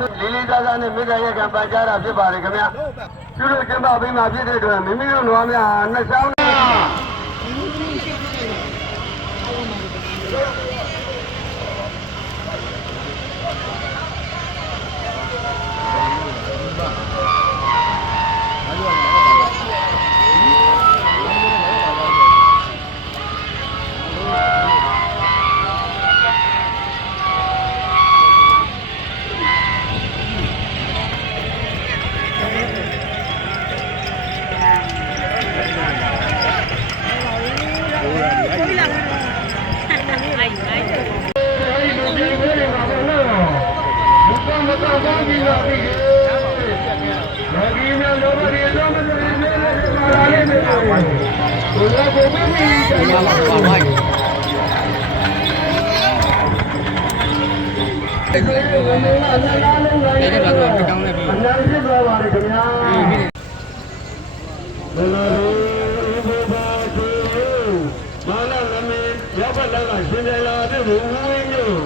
လာရောက်ပေးသူလေးလေးစားစားနဲ့မိခင်ရဲ့ကံပန်ကြားတာဖြစ်ပါတယ်ခင်ဗျာပြုလို့ကျင်းပပေးမှာဖြစ်တဲ့အတွက်မိမိတို့နွားများနှစ်ဆောင် အဲ့ဒါတော့မကောင်းနေပြီအများကြီးဖြစ်သွားပါတယ်ခင်ဗျာဘယ်လိုလဲဘုရားသူမာနလမေရောက်ပတ်လာကရှင်ပြလာတဲ့ဘုံဝင်းမျိုး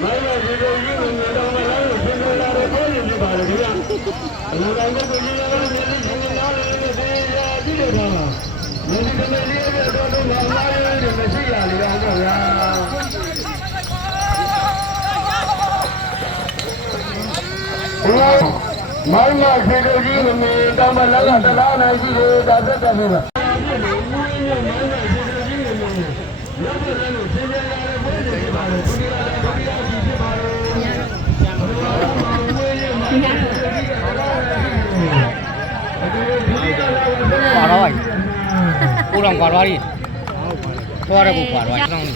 မိုင်းမဒီလိုကြီးကိုမြင်တော့မလားလို့ရှင်ပြလာတဲ့ကိုရင်ပြပါတယ်ခင်ဗျာအလိုတိုင်းကိုကြီးရတဲ့မြေကြီးရှင်လာတဲ့ဒီရာကြည့်လို့တော့မင်းဒီကနေ့လေးရတော့တော့မလာရတဲ့မရှိရလေတော့ဗျာ မိုင်းမခေတကြီးမမင်းတောင်းမလက်ကတလားနိုင်ရှိတယ်ဒါသက်တယ်ပြီလားကွာတော့ပြီကိုတော်ကွာတော့ပြီသွားတယ်ကိုကွာတော့တောင်းနေ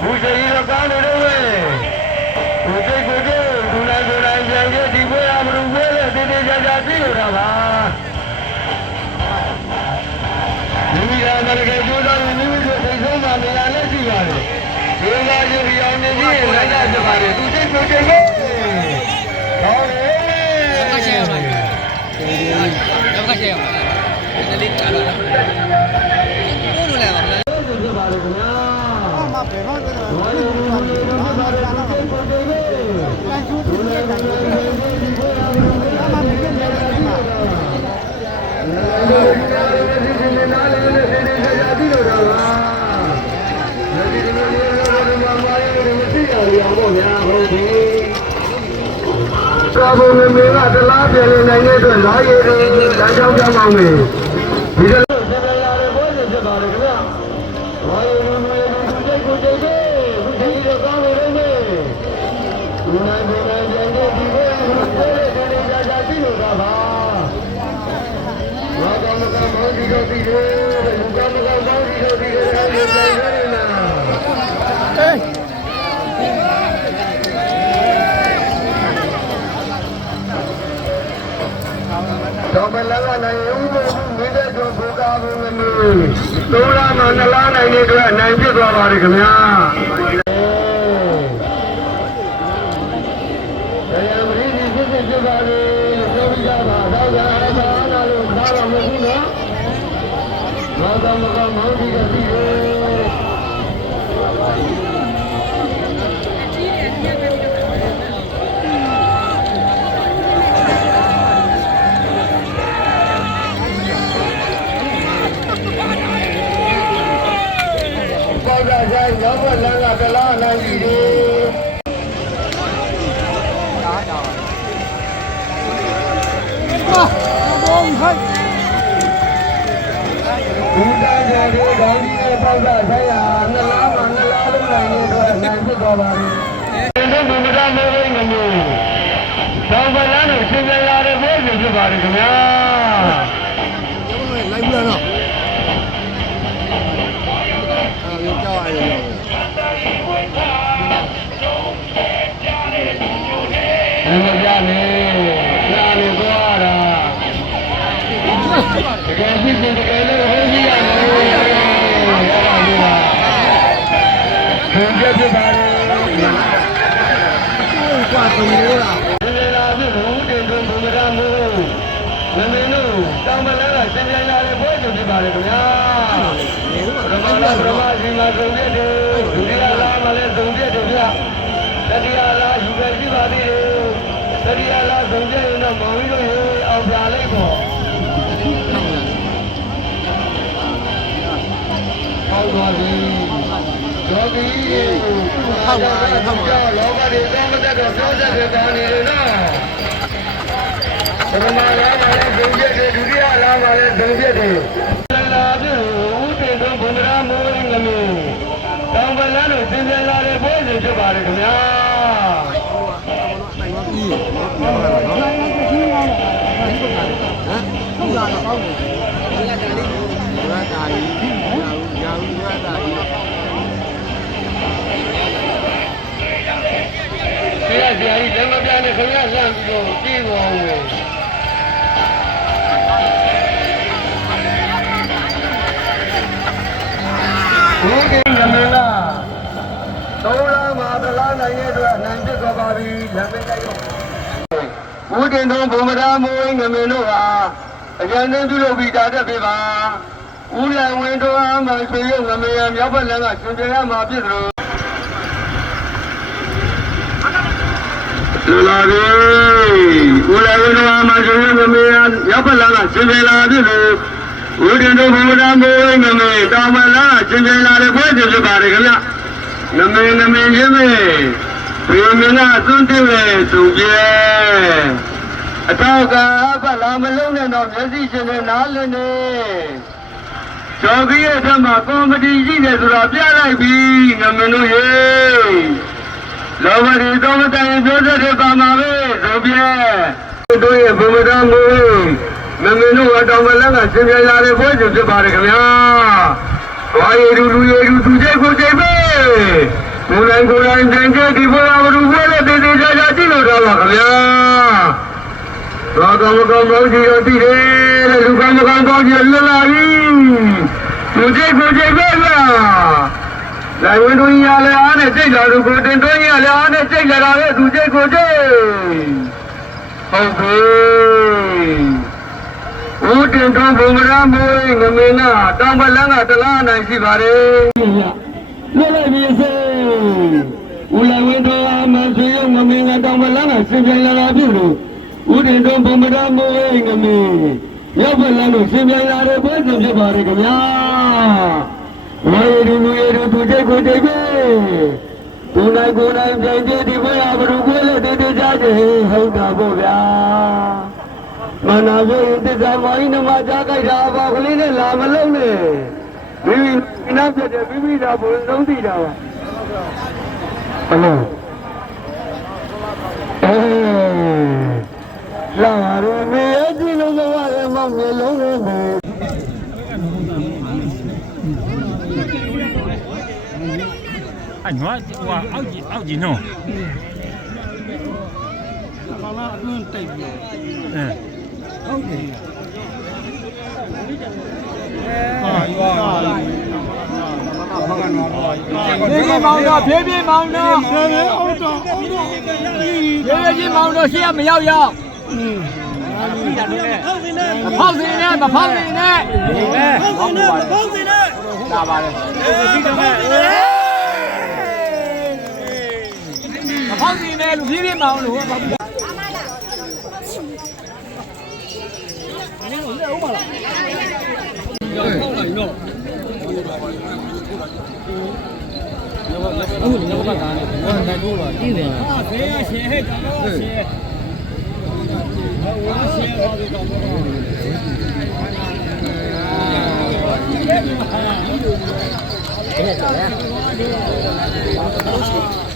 ဘူစီရကားနေတော့ပဲ တာပါမိမိကမရကကျိုးတော်မိမိတို့စိတ်ဆုံးမှနေရာလက်ရှိပါတယ်ဒီကယူရောင်နေကြီးရဲ့လက်ရပြပါတယ်သူစိတ်ကိုကျကိုဟောလေကရှေ့ရမှာတော့ကရှေ့ရမှာဒီလေးကားတော့ကိုလိုလဲပါမလားဖြစ်ပါလေခင်ဗျာအမဘယ်မှာလဲဘာလို့ဒီလိုဖြစ်ပါလဲဒီကိစ္စကိုတေးလေလမ်းကျူး တူတဲ့တိုင်ကိုဒီဘွေးအမလူဘွေးအမမြင်နေတယ်မှာဒီနေ့နားလေးနဲ့ဒီနေ့ကြာပြီးတော့တာပါဒီဒီလိုလေးတော့ဒီမှာမာရီတွေမရှိရရအောင်ပေါ့ဗျာဟုတ်ပြီသာဘုံမင်းကတလားပြန်နေနိုင်တဲ့အတွက်လာရည်တွေလမ်းကြောင်းပြောင်းအောင်မေဒီလိုဆက်ရရတဲ့ဘွေးတွေဖြစ်ပါလေခင်ဗျာ ဝါယုံမယုံသူစိတ်ကိုကြိတ်တယ်ဘုရားကြီးတော့ကောင်းနေတယ်ဒီနိုင်ဒီနိုင်ကြတဲ့ဒီဘက်ကိုဆက်တဲ့တဲ့ကြာကြာကြည့်လို့တာပါဘာကောင်းမကောင်းမောင်းဒီတော့ဒီတယ်လူကောင်းမကောင်းမောင်းဒီတော့ဒီတယ်အဲ့ဒီဆိုင်ရနေလား တော့မလာနိုင်ဘူးမင်းတဲ့တော့ဘုရားဘုရားမျိုးသုံးလားမနလားနိုင်တဲ့အတွက်အနိုင်ဖြစ်သွားပါရခင်ဗျာတရားမရင်းဖြစ်ဖြစ်ဖြစ်ပါလေပြောပြကြပါတော့ကြာအရမနာလို့သာတော်မဟုတ်ဘူးနော်ဘာသာမကမောင်းဒီကပြီးတယ်ပေါက်တာဆိုင်ရောက်ဘ က်လမ်းကတလားနိုင်ပြီလေဘုရားကျေဒီကောင်းကြီးပေါက်တာဆိုင်ဟာနှလားမှနှလားလုံးနိုင်တဲ့အတွက်နိုင်ဖြစ်သွားပါပြီဒီလိုဘုရားမေးရင်းငမျိုးသောဘလန်းကိုရှ တတိယလားယူပဲရှိပါသေးတယ်တတိယလားဆုံးပြေရင်တော့မောင်ကြီး သုံးပါပြီယောဂီထောက်ပါထောက်ပါလောကတွေကောင်းတဲ့တော့ပြောတဲ့ကောင်းနေတယ်နော်ပထမလာပါလေဒုတိယတွေဒုတိယလာပါလေဒုတိယတွေလာပြီဦးတင်တော့ဘုရားမိုးရင်းကလေးတောင်ပလန်းတို့သင်္ကြန်လာတဲ့ပွဲစဉ်ဖြစ်ပါတယ်ခင်ဗျာကြီးနော်ပြောရတာနော်ဟမ်သူကတော့ကောင်းတယ်ရတာ လက်မပြနဲ့ခင်ဗျာလှမ်းပြီးတော့ကြည့်ပါဦးဘုရားနမလာသုံးလားမှာတလားနိုင်ရဲ့အတွက်နိုင်ဖြစ်သွားပါပြီလက်မတိုက်တော့ဘုတင်တော်ဘုမရာမိုးငမင်းတို့ဟာအကြံသိပြုလုပ်ပြီးတာတက်ပြီပါဦးလံဝင်တော်အားမှဆွေရုံငမင်းရမြောက်ဘက်လမ်းကရှင်ပြရမှာဖြစ်သလို လူလာပြီဦးလာဝိနဝမှာရှင်ရမေယရပ်ပလာကရှင်ပြေလာပြီလို့ဝိဒင်တို့ဘုရားမိုးငမေတာမလာရှင်ပြေလာတဲ့ဘွဲဖြစ်ပါတယ်ခင်ဗျနမေနမေချင်းမေဘုရားမင်းကသွန်းတင်လေသူပြဲအတော့ကအပလာမလုံးနဲ့တော့မျက်စိရှင်နဲ့နားလင်းနေကျော်ကြီးရဲ့ထက်မှာကော်မတီရှိတယ်ဆိုတော့ပြလိုက်ပြီငမင်းတို့ရေ လောဘရီတော်မတိုင်ပြောတဲ့ပါမှာပဲဆိုပြဲတို့ရဲ့ဘုမတော်မူမမင်းတို့အတော်မလန်းကဆင်ပြလာတဲ့ဘွဲကျဖြစ်ပါတယ်ခင်ဗျာ။ဘာရည်လူလူရည်လူသူကျိတ်ကိုကျိတ်ပဲ။ကိုယ်တိုင်ကိုယ်တိုင်ကြင်ကြဒီဘဝဘလူဘွဲနဲ့တည်တည်ကြကြကြည့်လို့တော့ပါခင်ဗျာ။ဘာကောင်းကောင်းကောင်းကြီးရတည်တယ်တဲ့လူကောင်းကောင်းကောင်းကြီးလွတ်လာပြီ။သူကျိတ်ကိုကျိတ်ပဲလား။ လိုက်ဝင်တို့ရလဲအားနဲ့စိတ်လာသူကိုတင်သွင်းရလဲအားနဲ့စိတ်လာတာပဲသူစိတ်ကိုစိတ်ဟုတ်ပြီဦးတင်သွင်းဘုံမရမိုးငမင်းကတောင်ပလန်းကတလားနိုင်ရှိပါတယ်လွတ်လိုက်ပြီစေဦးလိုက်ဝင်တို့အားမဆွေရုံငမင်းကတောင်ပလန်းကစင်ပြိုင်လာတာပြုလို့ဦးတင်သွင်းဘုံမရမိုးငမင်းရောက်ပလန်းလို့စင်ပြိုင်လာတဲ့ပွဲစဉ်ဖြစ်ပါတယ်ခင်ဗျာ ဝေရူလူရူသူတိတ်ကိုတိတ်ပဲသူနိုင်ကိုနိုင်ပြိုင်ကြဒီဘဝဘလူကိုလည်းတေးတေးကြကြဟုတ်တာပေါ့ဗျာမနာဆိုရင်တစ္ဆာမိုင်းနမကြားကြိုက်တာပါကလေးနဲ့လာမလုံးနဲ့မိမိနာပြတဲ့မိမိသာဘုံလုံးသိတာပါအလုံးအဲလာရမေအကြည့်လို့ကလည်းမောင်မျိုးလုံးနဲ့ အညောဟိုအောက်ကြီးအောက်ကြီးနော်ဘာလာအတွင်းတိတ်ပြီးအဲဟုတ်တယ်ဟာယောဘာကနော်ဒီကမောင်တော့ဖြည်းဖြည်းမောင်တော့ဖြည်းဖြည်းအောက်တော့အောက်တော့ဖြည်းဖြည်းမောင်တော့ရှေ့ကမရောက်ရောက်อืมမဖောက်စင်းနဲ့မဖောက်စင်းနဲ့မဖောက်စင်းနဲ့မဖောက်စင်းနဲ့ဒါပါလေဒီကမဲ့ ဖောက်စင်းနဲ့လူပြေးပြေးမောင်းလို့ဟောပါဘူးအောက်သွားပြီတော့ဘုံဘုံမှုရဲ့လူနဲ့ကျော်နဲ့ဘုရားဘုံငမင်းကလက်လက်လုံးနိုင်လို့အတွက်အတန်ဖြစ်သွားတယ်ဟုတ်ချင်းရုပ်လားနဲ့ဘုရားနဲ့ဝေးလာဘုံငမင်းက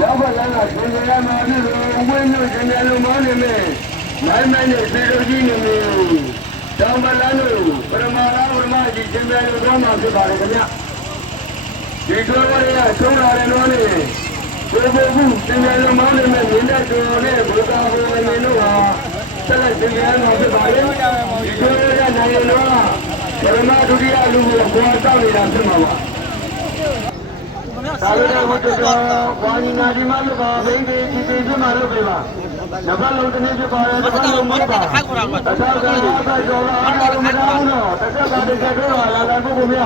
ရောက်ပါလားဆင်းရဲမှာပြီလို့ဝင်းလို့ရှင်တယ်လို့မောနေမယ်နိုင်မနဲ့သေတော်ကြီးနေမယ်တောင်ပလန်းတို့ပရမလာဝရမကြီးရှင်တယ်လို့တော့မှဖြစ်ပါလေခင်ဗျဒီကျွဲဝရရဆုံးလာတယ်လို့လေဘုဘုရှင်တယ်လို့မောနေမယ်မြင်းတဲ့တော်နဲ့ဘုရားဘုရားမင်းတို့ဟာဆက်လက်ရှင်တယ်လို့ဖြစ်ပါလေဒီကျွဲဝရနိုင်ရင်တော့ပရမဒုတိယလူကိုပေါ်တောက်နေတာဖြစ်မှာပါ သာလို့တော့ဘုရားဝါညီနာဒီမှာလို့ပါဘိန်းဘေးဒီဒီဖြစ်မှာလို့ပြပါနဘလုံးတစ်နေ့ဖြစ်ပါရဲ့တစ်ခါလုံးမဟုတ်ပါတခြားကဘာသာကျော်လာအားလုံးမတော်ဘူးနော်တစ်ခါကတည်းကတော့လာလာဖို့ကိုမရ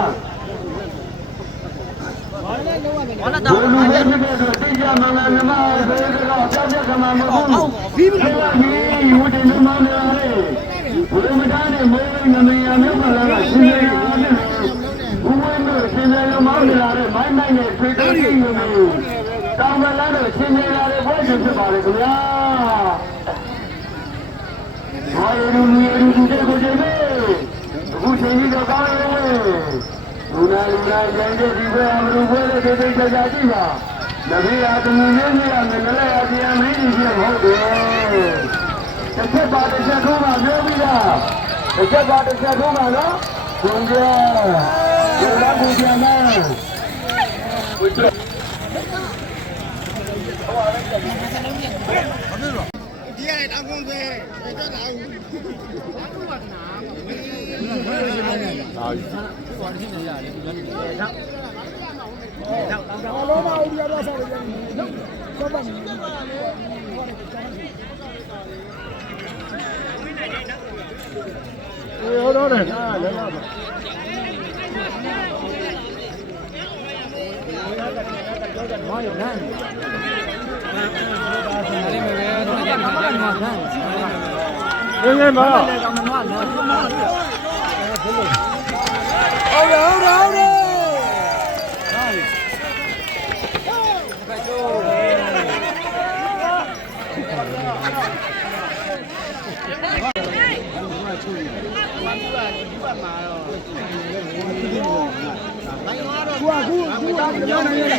ဘာလဲဘုတော့လူပဲဖြစ်တဲ့အတွက်တရားမှန်မှန်မြမဘယ်ကတော့ကြောက်ကြကမှမဟုတ်ဘူးပြီးပြီလားဒီဝတ္တနမောင်းနေလေဘုရမသားနဲ့မိုးငမယမြတ်ပါလားရှင်ရရတယ်ဘုဝဲ တို့ရှင်ရမောင်းနေလာတဲ့မိုင်းမိုင်းနဲ့ထွေတိုးကြီးမျိုးတောင်မလာတော့ရှင်ရရတဲ့ဘွဲရှင်ဖြစ်ပါလေခင်ဗျာဘာရူမီရူတဲ့ကိုကျေမေအခုရှင်ကြီးတော့ကောင်းရဲ့လူနာလူနာကျန်တဲ့ဒီဘက်အမလူဘွဲတဲ့ဒီကိစ္စကြကြည့်ပါနဗီယာတမူမျိုးမျိုးငငလဲအပြန်မင်းကြီးပြဟုတ်တယ်တစ်ချက်ပါတစ်ချက်ထိုးမှပြောပြီးသားတစ်ချက်ပါတစ်ချက်ထိုးမှနော်ဘုံ 嗯好的好的好的好的好的好 င်းင်းပါဟုတ်တယ်ဟုတ်တယ်ဟုတ်တယ် ဒီလာကူပြန်မယ်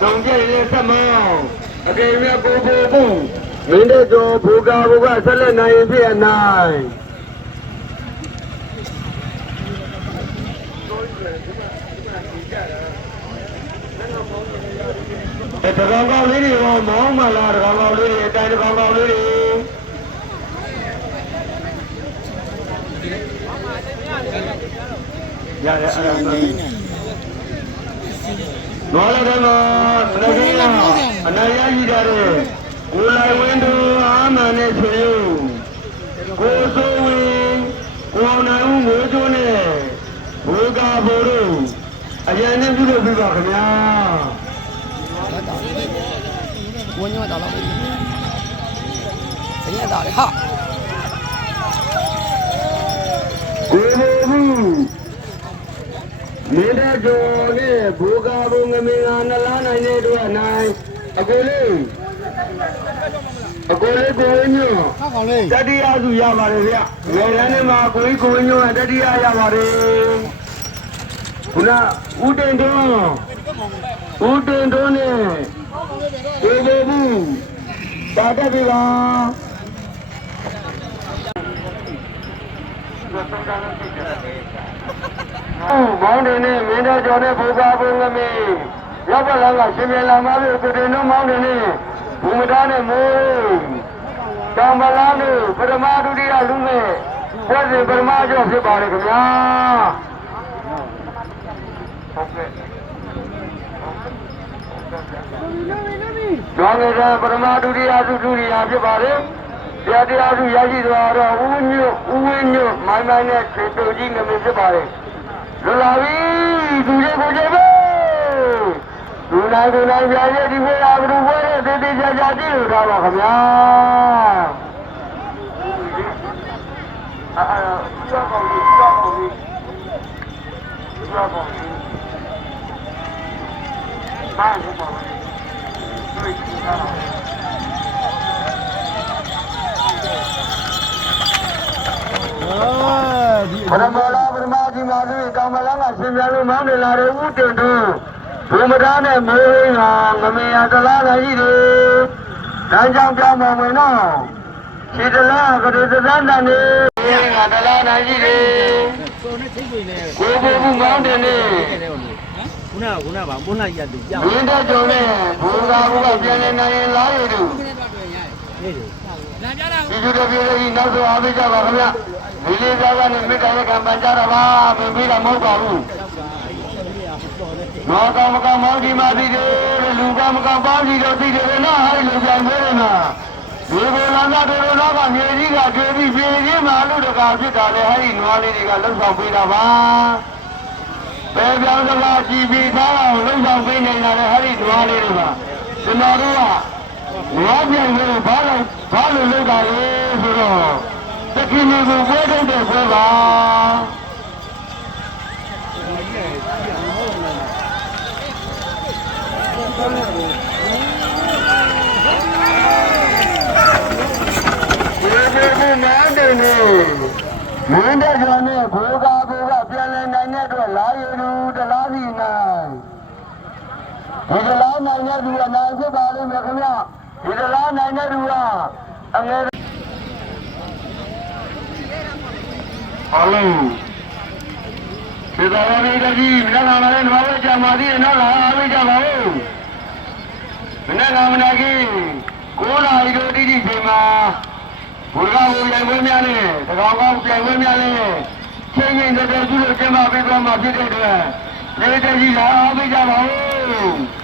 တောင်ကျရဲ့ဆက်မောင်းအကယ်၍ပို့ပို့ဖို့မင်းတို့ကျော်ဘူကာဘူကဆက်လက်နိုင်ရင်ဖြစ်အနိုင်အဲတကောင်ကောင်လေးတွေကမောင်းမလားတကောင်ကောင်လေးတွေအတိုင်းတကောင်ကောင်လေးတွေ ရတယ်အဲ့ဒါနဲ့နော်လည်းတော့လည်းကအနာရကြီးတာတဲ့ကိုလိုက်ဝင်းသူအာမန်နဲ့ဆွေယုကိုစိုးဝင်းကိုနိုင်ဦးငိုးကျိုးနဲ့ဘူကာဘိုတို့အရင်နဲ့ပြုလုပ်ပြီးပါခင်ဗျာဝင်းညောတာတော့ဘယ်ရတာလဲဟာကိုဘိုဘူး မင်းတဲ့ကျော်နဲ့ဘူကာဘုံငမင်းကနလားနိုင်တဲ့အတွက်နိုင်အကိုလေးအကိုလေးကိုဝင်းညောဟာကောင်လေးတတိယစုရပါတယ်ဗျ။ငယ်တန်းထဲမှာကိုကြီးကိုဝင်းညိုးကတတိယရပါတယ်။ခုနဦးတင်တွန်းဦးတင်တွန်းနဲ့ကိုဘိုးဘူးပါတက်ပြီပါ။အော် ဘောင်းတင်နဲ့မင်းတော်ကျော်နဲ့ဘူကာဘုံငမင်းရောက်ပါလားကရှင်မြေလာမပြီကိုတင်တွန်းမောင်းတင်နဲ့ဘူမသားနဲ့မိုးတောင်ပလားလို့ပရမဒုတိယလူမဲ့ဘွဲ့စဉ်ပရမကျော်ဖြစ်ပါလေခင်ဗျာဟုတ်ကဲ့ဟုတ်ကဲ့ကျောင်းကပရမဒုတိယသုဒုတိယဖြစ်ပါတယ်တရားတရားစုရရှိသွားတော့ဦးညွတ်ဦးဝင်းညွတ်မိုင်းမိုင်းနဲ့စေတူကြီးငမင်းဖြစ်ပါတယ်လွ လာပြီသူရဲ့ကိုကျေပဲလူနိုင်လူနိုင်ပြရဲ့ ဒီဘက်ကဘုရားဘွဲတဲ့တေးသေးချာချာကြည့်လို့ထားပါခင်ဗျာအာအာကြောက်အောင်ကြီးကြောက်အောင်ကြီးကြောက်အောင်ကြီးဘာလို့ပါလဲတွေ့ကြည့်တာပရမလာပရမကြီးမာသူကောင်းမလားကရှင်ပြန်လို့မောင်းနေလာတဲ့ဥတင်တူဘုမသားနဲ့မေးဟင်းဟာငမင်ရတလားလည်းရှိတယ်။လမ်းကြောင်းပြောင်းမှဝင်တော့ခြေတလားကလေးသန်းတန်နေဟင်းဟာတလားလည်းရှိတယ်ဆိုနေချိတ်တွေနဲ့။ကိုယ်ကိုယ်ကမောင်းတယ်နေခဲ့တယ်လို့ခုနကခုနကဗာမွန်းလိုက်ရတယ်ကြောက်ဝင်းတဲ့ကြုံနဲ့ဘုရားဘုရားပြန်နေနိုင်ရင်လားရည်တူနေတယ်လမ်းပြတာဒီလိုတပြေလေးနောက်ဆုံးအားပေးကြပါခင်ဗျ။ ဒီလေးစားကနေမိတ္တရကံပန်ကြတာပါမင်းပြီးတာမဟုတ်ပါဘူး။နောကမကမောင်ဒီမာတိတယ်လူကမကပေါင်းဒီတော့သိတယ်နော်ဟာလူပြန်နေတယ်နော်ဒီဘောလန္တာတို့တော့ကမြေကြီးကတွေ့ပြီးပြေကြီးမှလူတကာဖြစ်တာလေဟဲ့ဒီနွားလေးတွေကလှုပ်ဆောင်ပေးတာပါဘယ်ပြောင်းစကားကြည့်ပြီးသားအောင်လှုပ်ဆောင်ပေးနေတာလေဟဲ့ဒီနွားလေးတွေပါကျွန်တော်တို့ကနွားပြန်လို့ဘာလို့ဘာလို့လုပ်တာလဲဆိုတော့ တခင်တွေကိုဝဲထုတ်တဲ့ပွဲပါဒီဒီဒီမန်းတယ်နေမင်းတဲ့ကြောင့်နဲ့ဘောကဘောကပြန်လည်နိုင်တဲ့အတွက်လာရလူတလားစီနိုင်ဒီတလားနိုင်တဲ့သူကနိုင်ဖြစ်ပါလိမ့်မယ်ခင်ဗျဒီတလားနိုင်တဲ့သူကအငယ် ဟုတ်ဒီတော်ရည်တကြီးမနက်လာတဲ့ဘာပဲကြာမာသေးတယ်နော်လာအားပေးကြပါဦးမနက်ကမနက်ကြီး9နာရီတို့တိတိချိန်မှာဘုရားဘုရားဝင်းများနဲ့တကောင်ကောင်းပြန်ဝင်းများနဲ့ချင်းချင်းတော်တော်ကျလို့ကျင်းပပေးသွားမှာဖြစ်တဲ့အတွက်နေတကြီးလာအားပေးကြပါဦး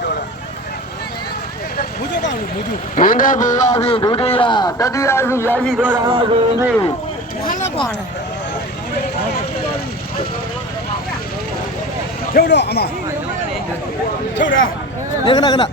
မင်းတဲ့ဘုရားဖြင့်ဒုတိယတတိယစုယာကြီးတော်တာဆိုရင်မိထုတ်တော့အမထုတ်တာနေကနကန